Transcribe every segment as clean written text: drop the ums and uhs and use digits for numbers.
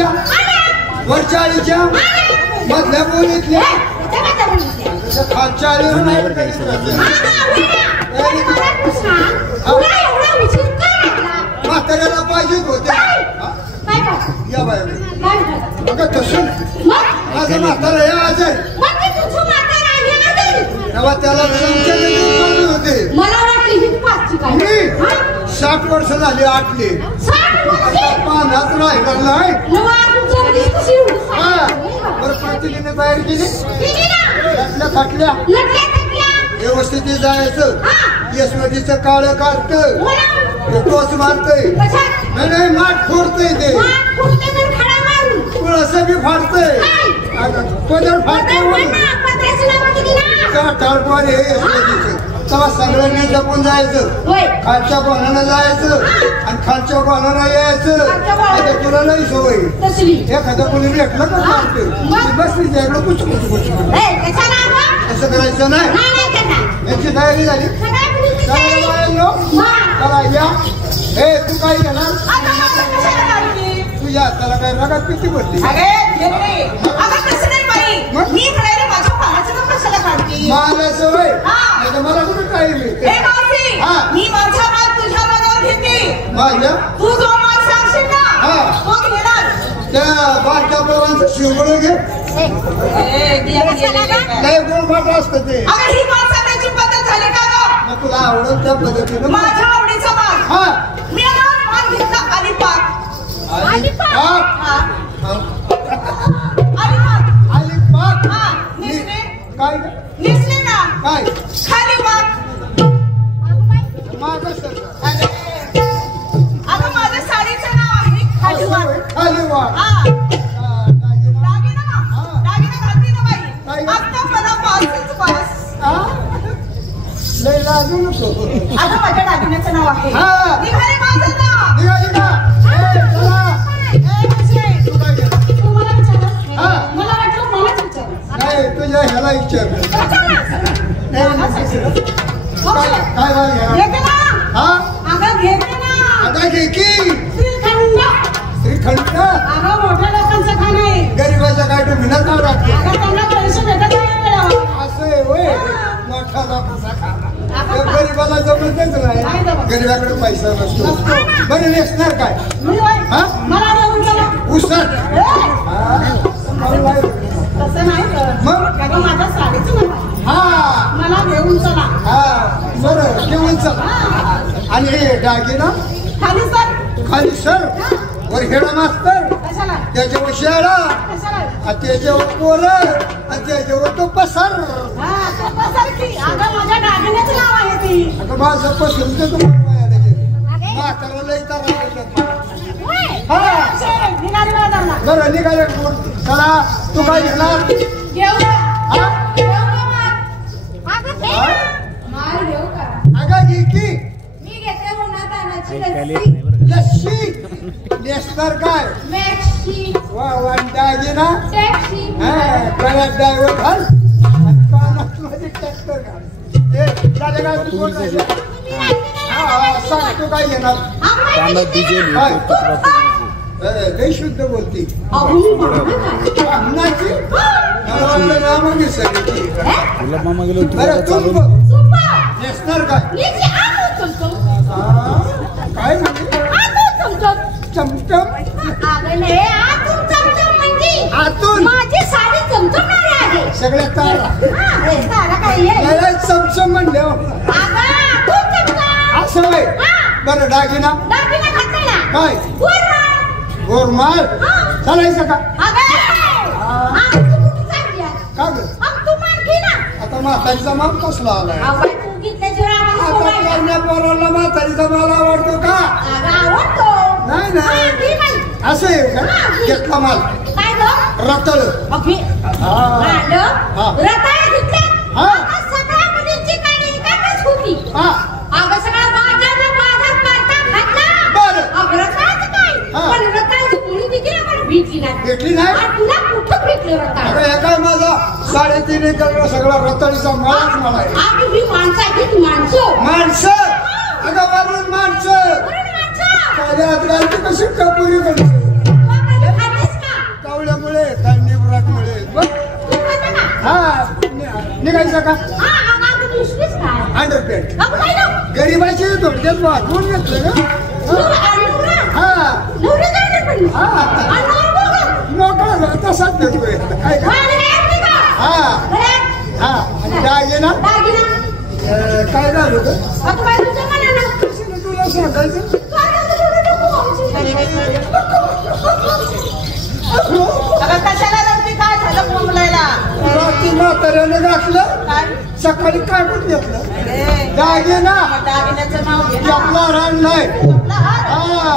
खालच्या वरच्या आळीच्या मधल्या बोलीतल्या खालच्या आळीवर नाही म्हाताऱ्याला पाहिजेच होते या बाहेर बघा तसं माझं म्हातारा हे आज आहे तेव्हा त्याला होते 60 वर्ष झाली आटली पानात राहिला नाही बरं प्रतिने बाहेर गेली खाटल्या व्यवस्थित जायचं यशवतीचं काळं काढतं टोच मारतय नाही माठ फोडतय ते असं बी फाडतय पदर फाडतय टाळपार हे यशवतीचं तेव्हा सगळ्यांनी जपून जायचं खालच्या कोणाला जायचं आणि खालच्या कोणाला यायचं तुला नाही सवय एखादं कोणी भेटलं का मारतं बसली त्याकडं कुछ असं करायचं नाही याची तयारी झाली चला या हे तू काय घेणार तू या त्याला काय रगात किती भरली मला सवय मला कुठे टाईम मी माझा माल तुझ्या मनावर घेते माझ्या तू जो माल सांगशील ना तो घेणार त्या बारक्या पोरांचं शिवगड घे नाही गोड फाटा असतं ते ही माल सांगण्याची पद्धत झाली का मग तुला आवडत त्या पद्धतीनं माझ्या आवडीचा माल मी माल घेतला अलिपाक काय निसले ना काय खाली वाक माझं अगं माझ्या साडीचं नाव आहे खाली वाक खाली वाक दागिना घालती ना बाई आता मला पासच पास लय लाजू नको अगं माझ्या दागिन्याचं नाव आहे निघाले माझं नाव निघाली का तुझ्या ह्याला विचारलं काय आता घे की श्रीखंड मोठ्या लोकांचं खाणं आहे गरीबाच्या काय तू मिळत नाव राखते असं आहे होय मोठा लोकांचा खाना गरीबाला जमतच नाही गरीबाकडे पैसा नसतो बरं नेसणार काय उसट तसं नाही मग माझ्या साडीचं मला घेऊन चला बरं घेऊन चला आणि हे दागिना खाली सर वर हेडा मास्तर त्याच्यावर शेळा आणि त्याच्यावर पोरं आणि त्याच्यावर तो पसर माझ्या दागिन्याचं नाव आहे ती आता माझं पसंत म्हातारा लई बरं निघाले चला तू काय घेणार अगं घे की लस्सी नेसणार काय वा दागिना गळ्यात ड्रायव्हर घाल आणि कानात मध्ये ट्रॅक्टर घाल सांग तू काय घेणार लई शुद्ध बोलती नेसणार काय काय चमचम आतून माझी साडी चमचमणारी आहे सगळ्यात चमचम म्हणले असं वय बरं दागिना काय गोरमाल चालायचं का आता म्हातारीचा माल कसला आलाय आता पोराला म्हातारीचा माल आवडतो का नाही नाही असं आहे का घेतला माल रताळ भेटली नाही आता एका माझा 3.5 एकर सगळा रताळीचा माळच मला आहे माणसं अगं वरून माणसं कशी कपुरी पिशवीचं का अंडरपॅन्ट गरीबाची थोडक्यात वाढवून घेतलं ना मोकळा तसाच देतोय काय आणि दागिना काय झालं होतं तुला सांगायचं कशाला रडती काय झालं बोंबलायला म्हाताऱ्याने घातलं सकाळी काय पण घेतलं दागिना दागिन्याचं नाव घे आपला राणलाय हा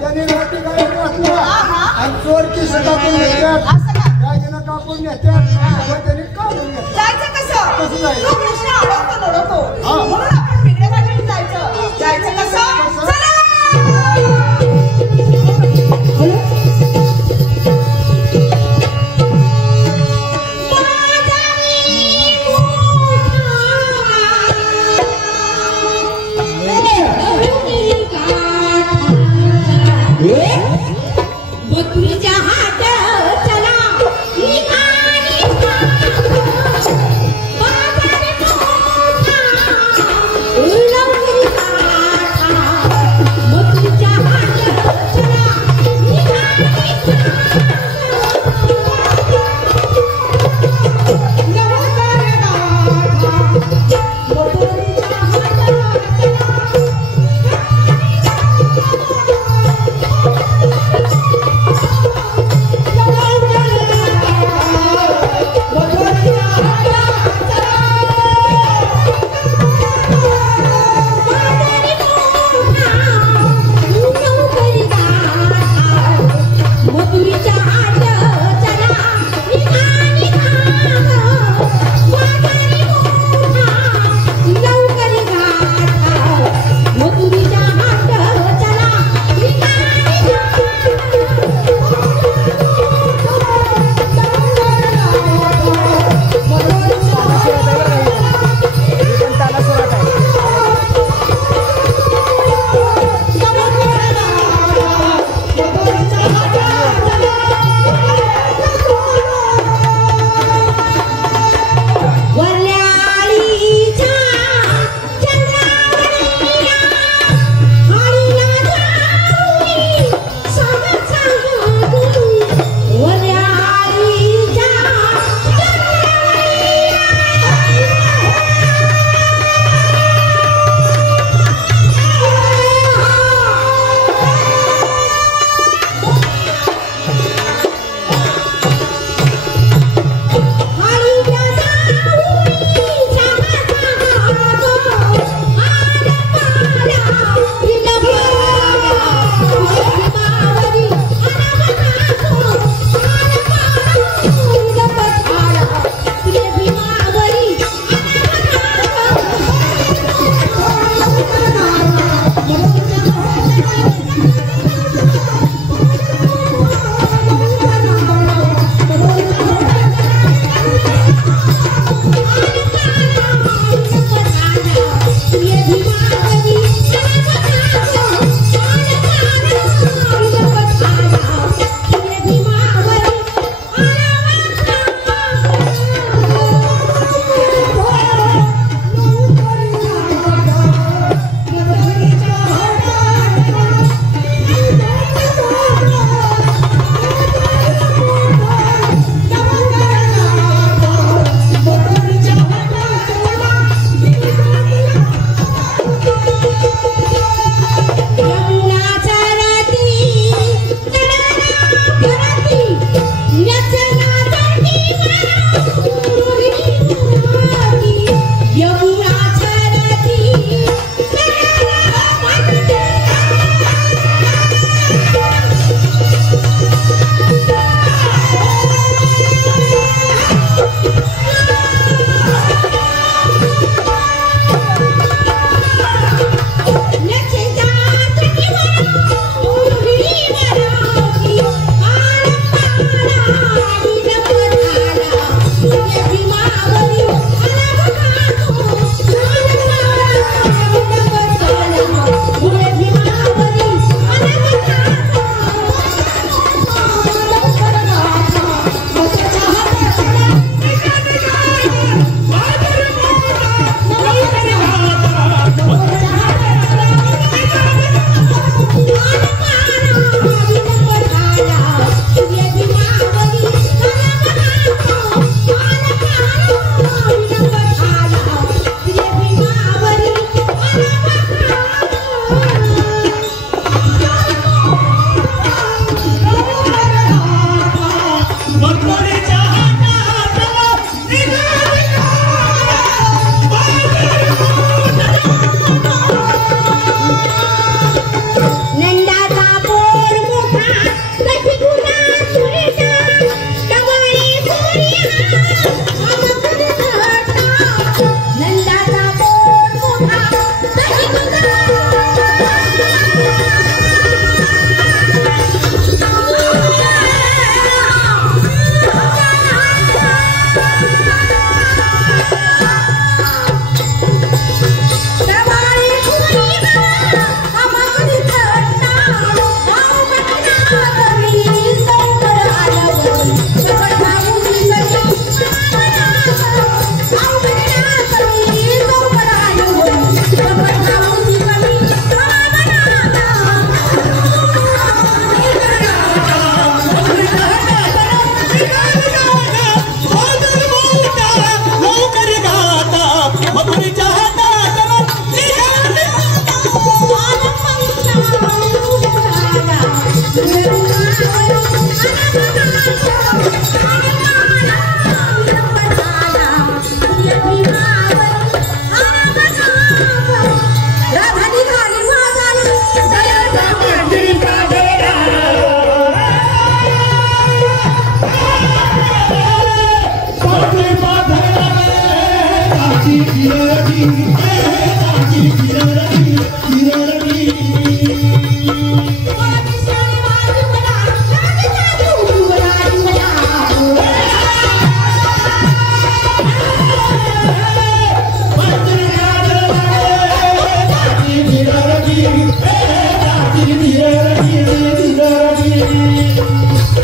त्याने रोटी काय घातलं आणि चोर किस कापून घेतात दागिना कापून घेतात त्याने काढून घेतात जायचं कसं जायचं तो कृष्ण आवडतो म्हणून आपण फिरण्यासाठी जायचं कसं चला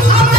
I'm